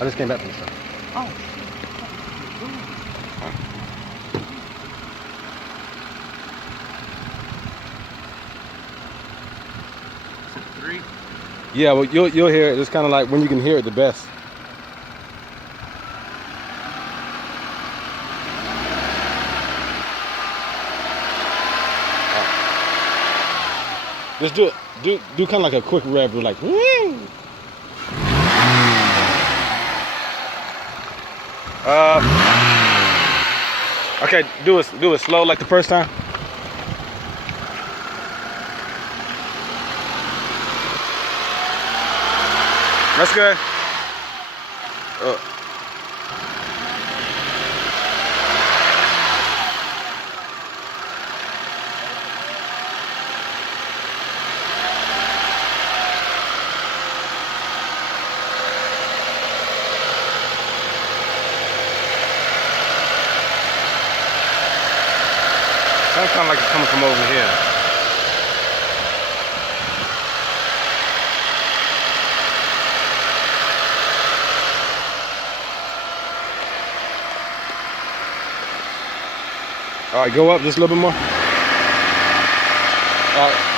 I just came back from the show. Oh. Three. Yeah, well, you'll hear it. It's kind of like when you can hear it the best. Just do kind of like a quick rev, like. Okay, do it slow like the first time. That's good. Sounds kind of like it's coming from over here. All right, go up just a little bit more. All right.